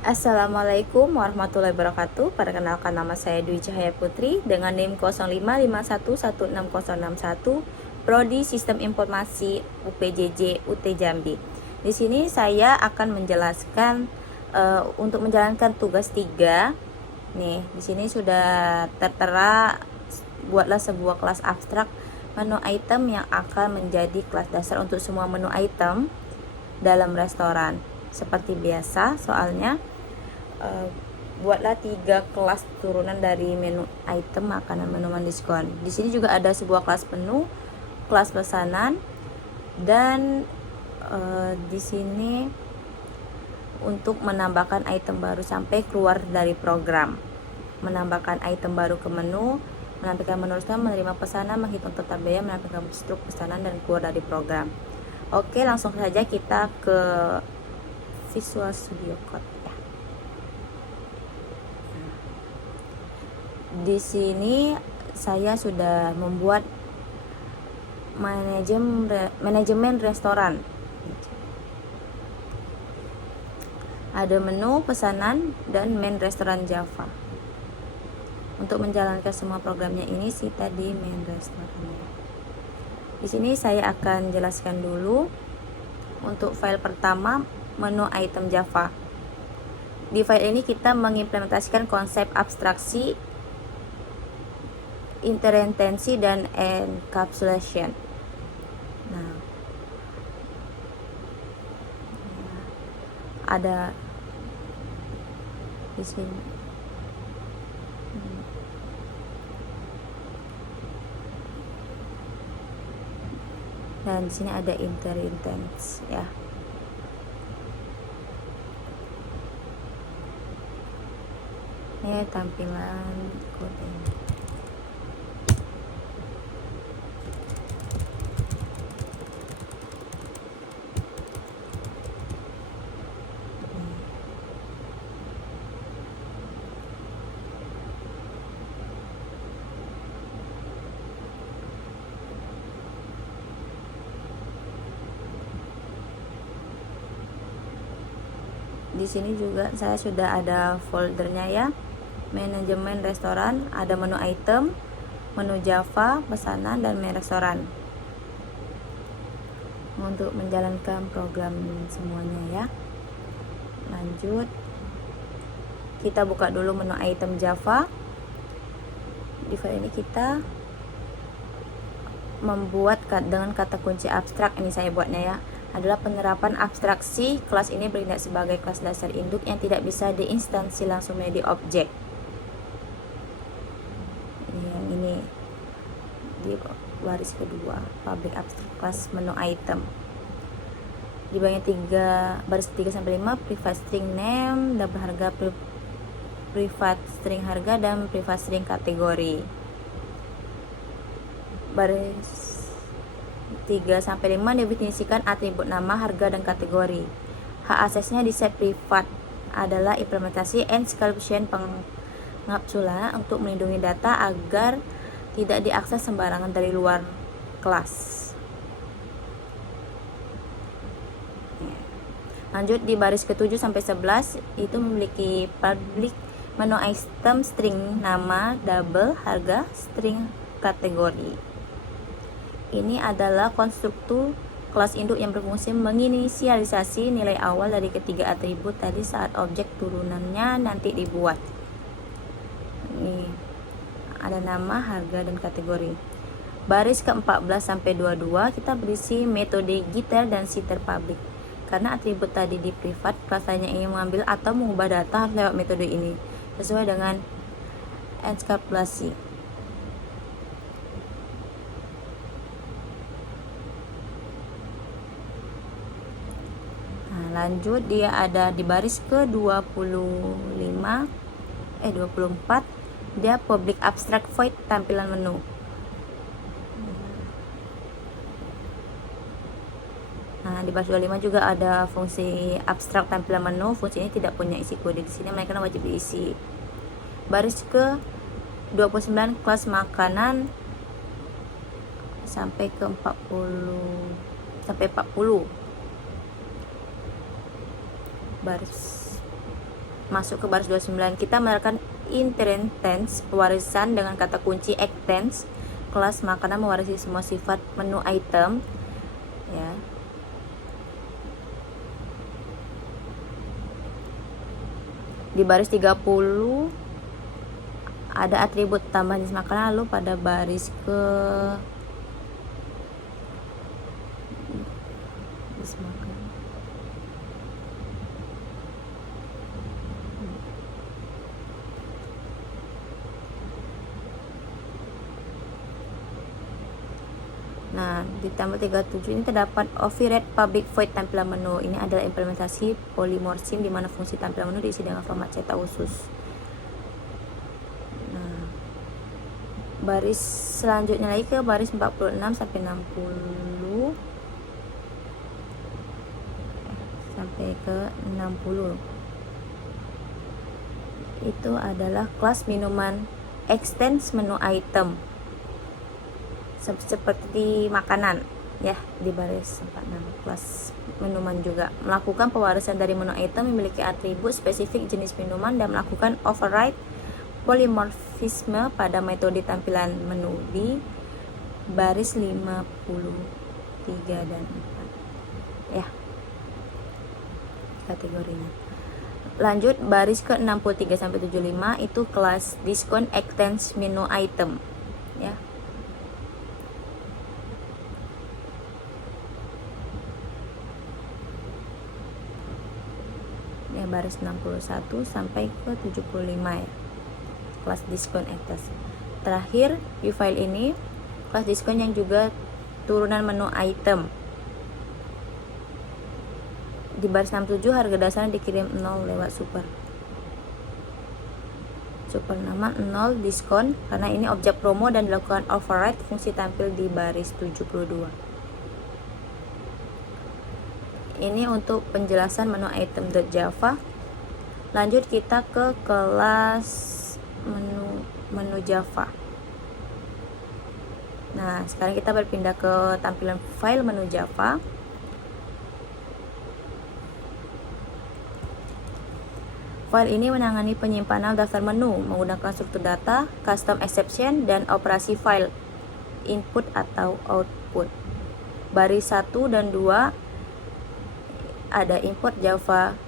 Assalamualaikum warahmatullahi wabarakatuh. Perkenalkan, nama saya Dwi Cahaya Putri dengan NIM 0551160161, Prodi Sistem Informasi UPJJ UT Jambi. Di sini saya akan menjelaskan untuk menjalankan tugas 3. Nih, di sini sudah tertera, buatlah sebuah kelas abstrak menu item yang akan menjadi kelas dasar untuk semua menu item dalam restoran. Seperti biasa, soalnya buatlah 3 kelas turunan dari menu item makanan minuman diskon. Di sini juga ada sebuah kelas menu, kelas pesanan, dan di sini untuk menambahkan item baru sampai keluar dari program, menambahkan item baru ke menu, menampilkan menu restoran, menerima pesanan, menghitung total biaya, menampilkan struk pesanan, dan keluar dari program. Oke, langsung saja kita ke Visual Studio Code. Di sini saya sudah membuat manajemen restoran. Ada menu, pesanan, dan main restoran Java. Untuk menjalankan semua programnya ini kita di main restoran. Di sini saya akan jelaskan dulu. Untuk file pertama, menu item Java. Di file ini kita mengimplementasikan konsep abstraksi, interintensi, dan encapsulation. Nah, ada di sini. Dan di sini ada interintensi ya. Ini tampilan kode. Di sini juga saya sudah ada foldernya ya. Manajemen restoran, ada menu item, menu Java, pesanan, dan main restoran. Untuk menjalankan program semuanya ya. Lanjut. Kita buka dulu menu item Java. Di file ini kita membuat dengan kata kunci abstrak. Ini saya buatnya ya, adalah penerapan abstraksi. Kelas ini bertindak sebagai kelas dasar induk yang tidak bisa diinstansi langsung menjadi objek. Yang ini di baris kedua, public abstract class menu item. Di bagian 3, baris 3 sampai 5, private string name, double harga, private string harga, dan private string kategori. Baris 3 sampai 5 definisikan atribut nama, harga, dan kategori. Hak aksesnya di set privat adalah implementasi encapsulation pengapsulan untuk melindungi data agar tidak diakses sembarangan dari luar kelas. Lanjut di baris ke-7 sampai 11 itu memiliki public menu item, string nama, double harga, string kategori. Ini adalah konstruktor kelas induk yang berfungsi menginisialisasi nilai awal dari ketiga atribut tadi saat objek turunannya nanti dibuat. Ini ada nama, harga, dan kategori. Baris ke-14 sampai 22 kita berisi metode getter dan setter public. Karena atribut tadi di privat, kelas lainnya ingin mengambil atau mengubah data harus lewat metode ini sesuai dengan encapsulasi. Lanjut dia ada di baris ke-24 dia public abstract void tampilan menu. Nah, di baris 25 juga ada fungsi abstrak tampilan menu. Fungsi ini tidak punya isi kode di sini, melainkan wajib diisi. Baris ke-29 kelas makanan sampai ke 40 baris masuk ke baris 29, kita menerapkan inheritance pewarisan dengan kata kunci extends. Kelas makanan mewarisi semua sifat menu item, ya. Di baris 30 ada atribut tambahan jenis makanan, lalu pada baris ke jenis makanan. Nah, di tambah 37 ini terdapat override public void tampilan menu. Ini adalah implementasi polymorphism di mana fungsi tampilan menu diisi dengan format cetak khusus. Nah, baris selanjutnya lagi ke baris 46 sampai 60 sampai ke 60. Itu adalah kelas minuman extends menu item. Seperti makanan, ya, di baris 46. Kelas minuman juga melakukan pewarisan dari menu item, memiliki atribut spesifik jenis minuman dan melakukan override polymorphisme pada metode tampilan menu di baris 53 dan 4, ya, kategorinya. Lanjut baris ke 63 sampai 75 itu kelas diskon extends menu item, ya. Baris 61 sampai ke 75, ya, kelas diskon atas. Terakhir view file ini kelas diskon yang juga turunan menu item. Di baris 67 harga dasarnya dikirim 0 lewat super nama 0 diskon karena ini objek promo dan dilakukan override fungsi tampil di baris 72. Ini untuk penjelasan menu item.java. Lanjut kita ke kelas menu Java. Nah, sekarang kita berpindah ke tampilan file menu Java. File ini menangani penyimpanan daftar menu menggunakan struktur data, custom exception, dan operasi file input atau output. Baris 1 dan 2 ada import Java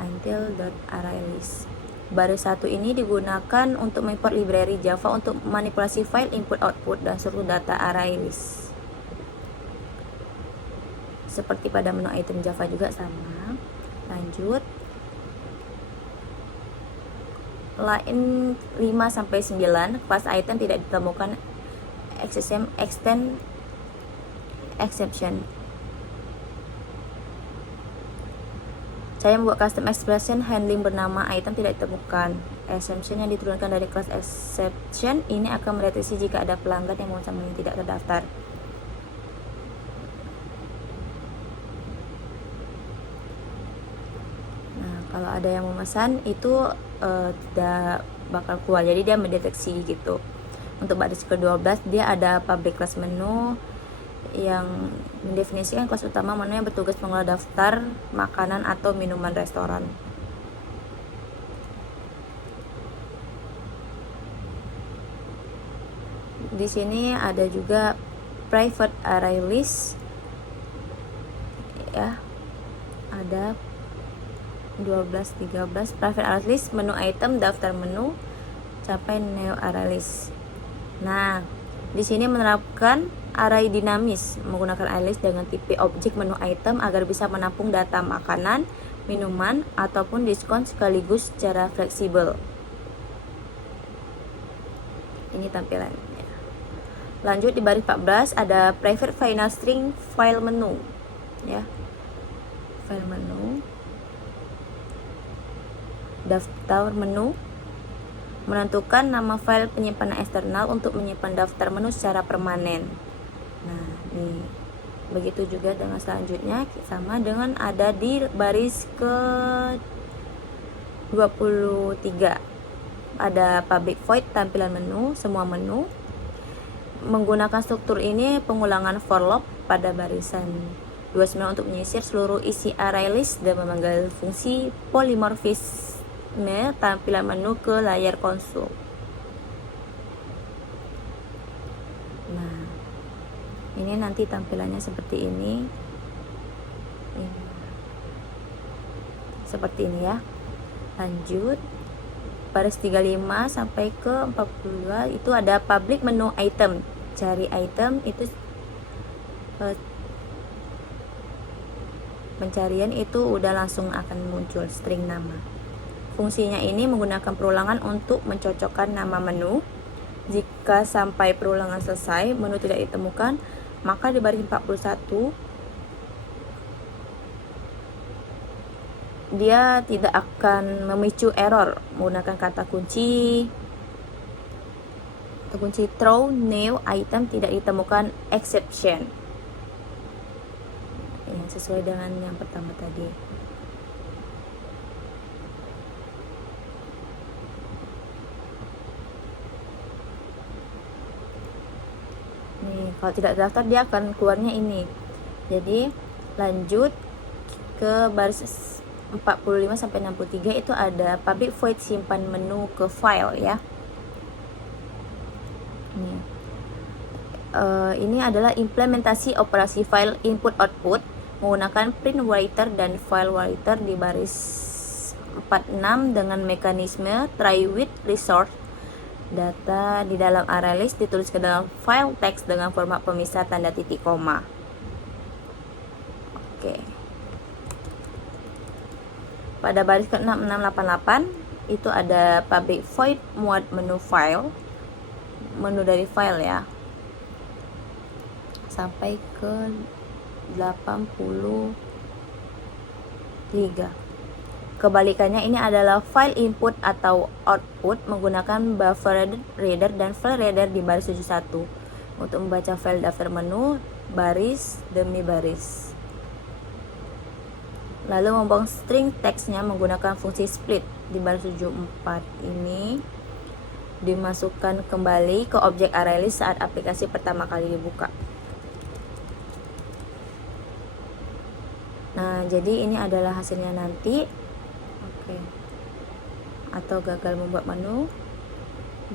until.arraylist. Baris 1 ini digunakan untuk mengimport library Java untuk manipulasi file input output dan struktur data ArrayList. Seperti pada menu item Java juga sama. Lanjut. Line 5 sampai 9 kelas item tidak ditemukan exception. Saya membuat custom expression handling bernama item tidak ditemukan. Exception yang diturunkan dari kelas exception ini akan mendeteksi jika ada pelanggan yang memesan menu tidak terdaftar. Nah, kalau ada yang memesan itu tidak bakal keluar, jadi dia mendeteksi gitu. Untuk baris ke-12 dia ada public class menu yang mendefinisikan kelas utama menu yang bertugas mengelola daftar makanan atau minuman restoran. Di sini ada juga private array list, ya, ada 12, 13 private array list, menu item, daftar menu, sampai neo array list. Nah, di sini menerapkan array dinamis menggunakan array list dengan tipe objek menu item agar bisa menampung data makanan, minuman, ataupun diskon sekaligus secara fleksibel. Ini tampilannya. Lanjut di baris 14 ada private final string file menu, ya. File menu, daftar menu, menentukan nama file penyimpanan eksternal untuk menyimpan daftar menu secara permanen. Nah, nih begitu juga dengan selanjutnya, sama dengan ada di baris ke 23 ada public void tampilan menu, semua menu. Menggunakan struktur ini pengulangan for loop pada barisan 29 untuk menyisir seluruh isi array list dan memanggil fungsi polimorfisme tampilan menu ke layar konsol. Nah, ini nanti tampilannya seperti ini. Seperti ini ya. Lanjut, baris 35 sampai ke 42 itu ada public menu item. Cari item itu pencarian itu udah langsung akan muncul string nama. Fungsinya ini menggunakan perulangan untuk mencocokkan nama menu. Jika sampai perulangan selesai menu tidak ditemukan, maka di baris 41 dia tidak akan memicu error menggunakan kata kunci throw new item tidak ditemukan exception. Yang sesuai dengan yang pertama tadi. Nih, kalau tidak terdaftar dia akan keluarnya ini. Jadi lanjut ke baris 45 sampai 63 itu ada public void simpan menu ke file ya. Ini adalah implementasi operasi file input output menggunakan print writer dan file writer di baris 46 dengan mekanisme try with resource data di dalam array list ditulis ke dalam file text dengan format pemisah tanda titik koma. Oke. Pada baris ke-6688 itu ada public void muat menu file, menu dari file ya, sampai ke 83. Kebalikannya ini adalah file input atau output menggunakan buffer reader dan file reader di baris 71 untuk membaca file daftar menu baris demi baris. Lalu membuang string teksnya menggunakan fungsi split di baris 74 ini dimasukkan kembali ke objek array list saat aplikasi pertama kali dibuka. Nah, jadi ini adalah hasilnya nanti. Oke. Atau gagal membuat menu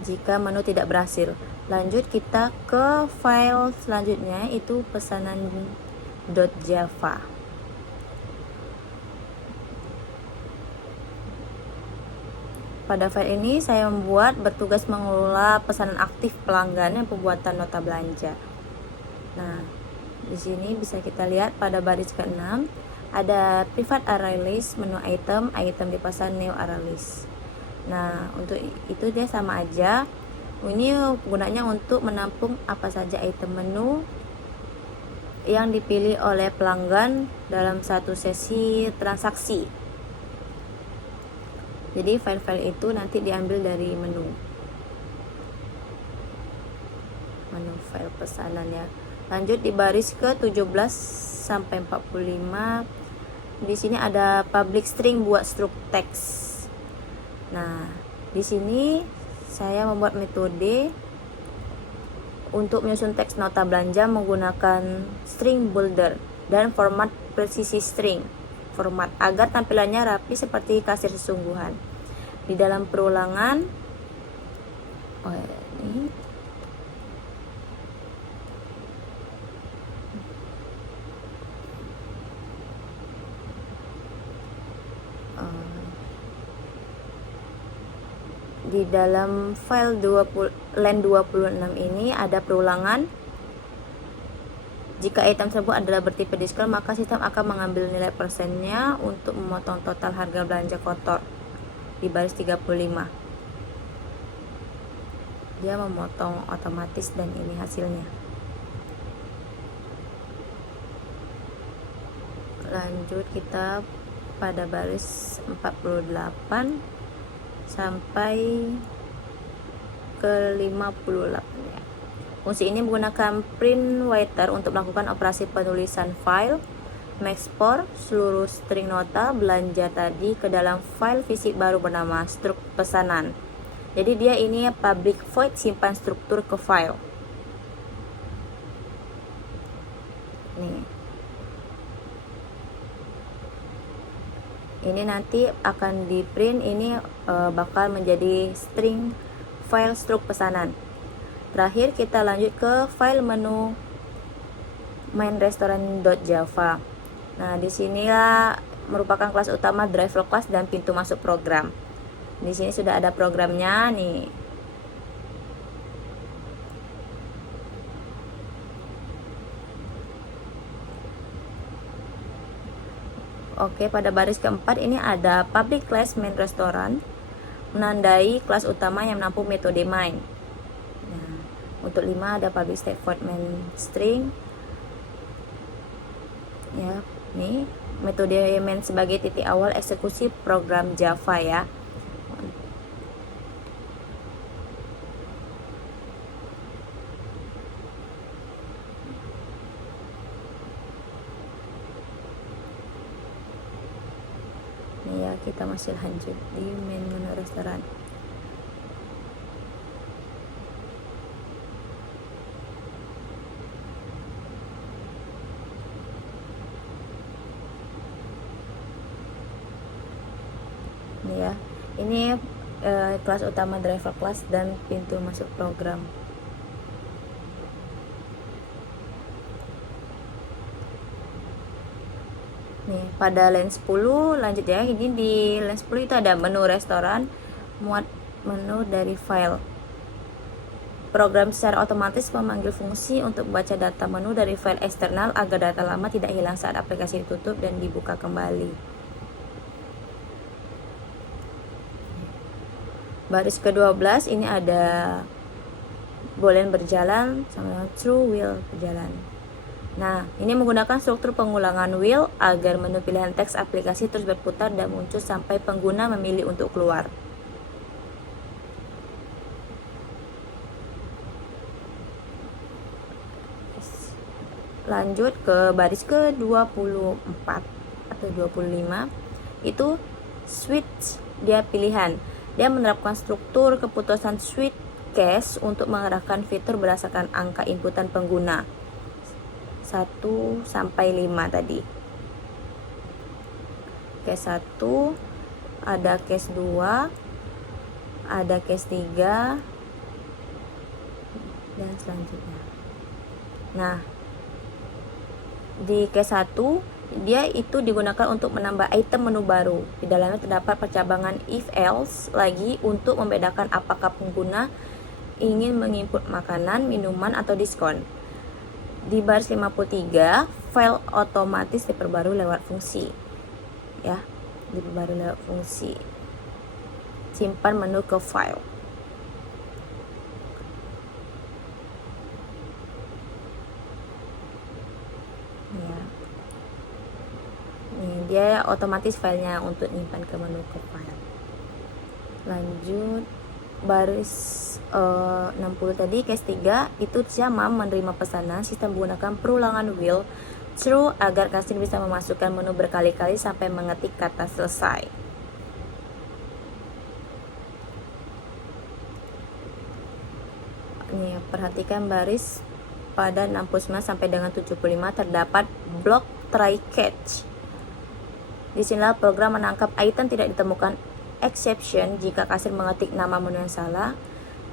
jika menu tidak berhasil. Lanjut kita ke file selanjutnya itu pesanan.java. Pada file ini saya bertugas mengelola pesanan aktif pelanggan yang pembuatan nota belanja. Nah, di sini bisa kita lihat pada baris ke-6 ada private array list, menu item dipesan new array list. Nah, untuk itu dia sama aja. Ini gunanya untuk menampung apa saja item menu yang dipilih oleh pelanggan dalam satu sesi transaksi. Jadi file-file itu nanti diambil dari menu file pesanan ya. Lanjut di baris ke-17 sampai 45. Di sini ada public string buat struct text. Nah, di sini saya membuat metode untuk menyusun teks nota belanja menggunakan string boulder dan format presisi string format agar tampilannya rapi seperti kasir sesungguhan. Di dalam perulangan di dalam file line 26 ini ada perulangan. Jika item tersebut adalah bertipe diskon, maka sistem akan mengambil nilai persennya untuk memotong total harga belanja kotor di baris 35. Dia memotong otomatis dan ini hasilnya. Lanjut kita pada baris 48 sampai ke 58 ya. Fungsi ini menggunakan print writer untuk melakukan operasi penulisan file, mengekspor seluruh string nota belanja tadi ke dalam file fisik baru bernama struct pesanan. Jadi dia ini public void simpan struktur ke file. Nih. Ini nanti akan di print, ini bakal menjadi string file struk pesanan. Terakhir kita lanjut ke file menu main restoran.java. Nah, disinilah merupakan kelas utama driver class dan pintu masuk program. Di sini sudah ada programnya nih. Oke, pada baris keempat ini ada public class main restoran, menandai kelas utama yang menampung metode main. Nah, untuk 5 ada public state void main string. Ya, nih metode main sebagai titik awal eksekusi program Java ya. Nih ya, kita masih lanjut di menu restoran. Nih ya, ini kelas utama driver class dan pintu masuk program. Nih, pada line 10 lanjut ya. Ini di line 10 itu ada menu restoran, muat menu dari file. Program secara otomatis memanggil fungsi untuk membaca data menu dari file eksternal agar data lama tidak hilang saat aplikasi ditutup dan dibuka kembali. Baris ke-12 ini ada boolean berjalan sama true will berjalan. Nah, ini menggunakan struktur pengulangan will agar menu pilihan teks aplikasi terus berputar dan muncul sampai pengguna memilih untuk keluar. Lanjut ke baris ke-24 atau 25, itu switch dia pilihan. Dia menerapkan struktur keputusan switch case untuk mengarahkan fitur berdasarkan angka inputan pengguna 1 sampai 5 tadi. Case 1, ada case 2, ada case 3 dan selanjutnya. Nah, di case 1 dia itu digunakan untuk menambah item menu baru. Di dalamnya terdapat percabangan if else lagi untuk membedakan apakah pengguna ingin menginput makanan, minuman, atau diskon. Di baris 53, file otomatis diperbarui lewat fungsi. Ya, diperbarui lewat fungsi. Simpan menu ke file. Ya. Dia otomatis filenya untuk nyimpan ke menu ke file. Lanjut baris 60 tadi, case 3 itu Jama menerima pesanan sistem menggunakan perulangan will true agar kasir bisa memasukkan menu berkali-kali sampai mengetik kata selesai. Nih, perhatikan baris pada 69 sampai dengan 75 terdapat blok try catch. Di sinilah program menangkap item tidak ditemukan exception jika kasir mengetik nama menu yang salah.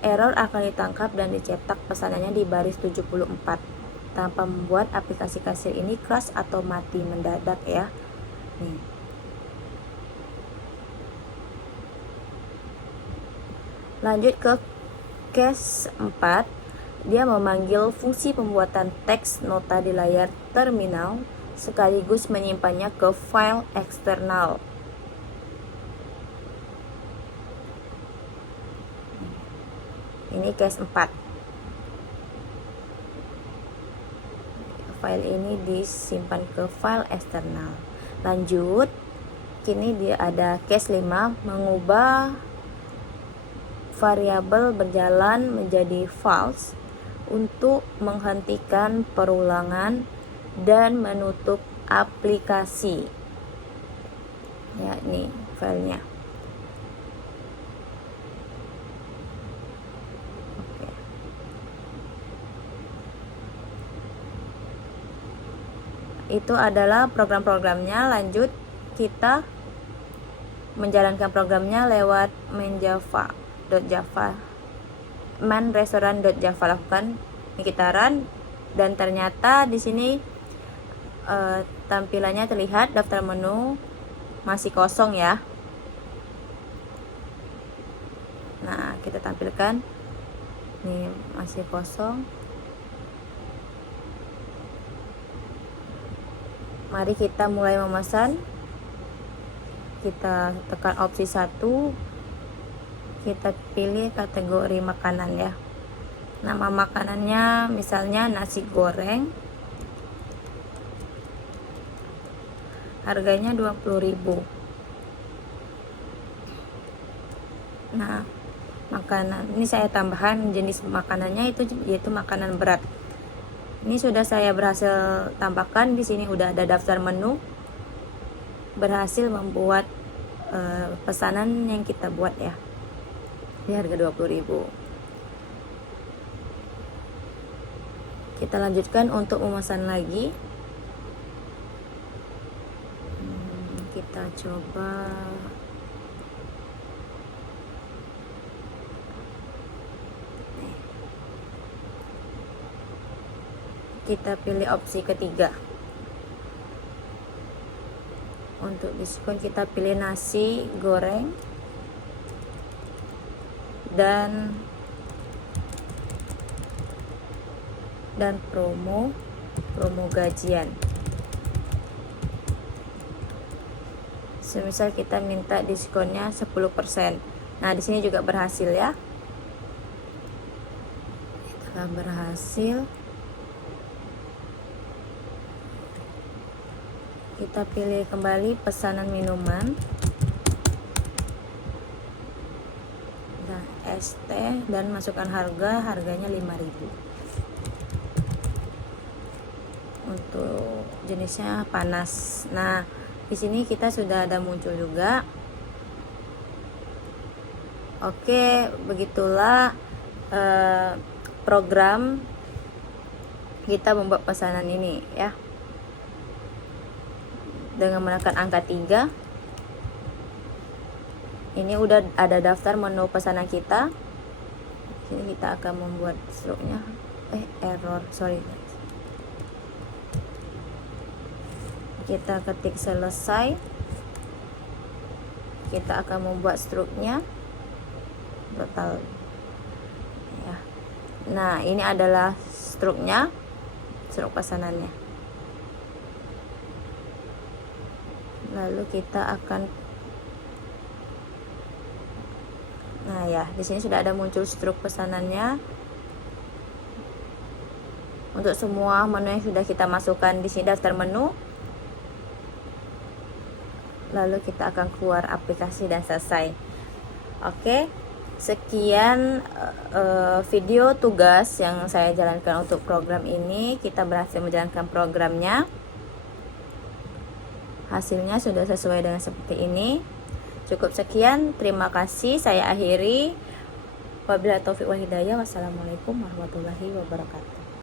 Error akan ditangkap dan dicetak pesanannya di baris 74 tanpa membuat aplikasi kasir ini crash atau mati mendadak ya. Nih. Lanjut ke case 4. Dia memanggil fungsi pembuatan teks nota di layar terminal sekaligus menyimpannya ke file eksternal. Ini case 4. File ini disimpan ke file eksternal. Lanjut, kini dia ada case 5, mengubah variabel berjalan menjadi false untuk menghentikan perulangan dan menutup aplikasi. Ya, ini filenya. Oke. Itu adalah program-programnya. Lanjut, kita menjalankan programnya lewat main.restaurant.java. Lakukan ini kita run, dan ternyata di sini tampilannya terlihat daftar menu masih kosong ya. Nah, kita tampilkan ini masih kosong. Mari kita mulai memesan. Kita tekan opsi 1, kita pilih kategori makanan ya. Nama makanannya misalnya nasi goreng, harganya 20.000. Nah, makanan ini saya tambahkan jenis makanannya itu yaitu makanan berat. Ini sudah saya berhasil tambahkan. Di sini udah ada daftar menu, berhasil membuat pesanan yang kita buat ya, di harga 20.000. Kita lanjutkan untuk memesan lagi. Kita coba kita pilih opsi ketiga. Untuk diskon kita pilih nasi goreng dan promo gajian. Semisal kita minta diskonnya 10%. Nah, di sini juga berhasil ya. Setelah berhasil, kita pilih kembali pesanan minuman dan es teh, dan masukkan harganya 5.000. Untuk jenisnya panas. Nah, di sini kita sudah ada muncul juga. Oke, begitulah program kita membuat pesanan ini ya. Dengan menekan angka 3, ini udah ada daftar menu pesanan kita. Sini kita akan membuat struknya. Sorry. Kita ketik selesai. Kita akan membuat struknya total ya. Nah, ini adalah struknya, struk pesanannya. Lalu kita akan, nah ya, di sini sudah ada muncul struk pesanannya. Untuk semua menu yang sudah kita masukkan di sini daftar menu. Lalu kita akan keluar aplikasi dan selesai. Oke, sekian video tugas yang saya jalankan untuk program ini. Kita berhasil menjalankan programnya. Hasilnya sudah sesuai dengan seperti ini. Cukup sekian, terima kasih, saya akhiri. Wabillahi taufiq wal hidayah. Wassalamualaikum warahmatullahi wabarakatuh.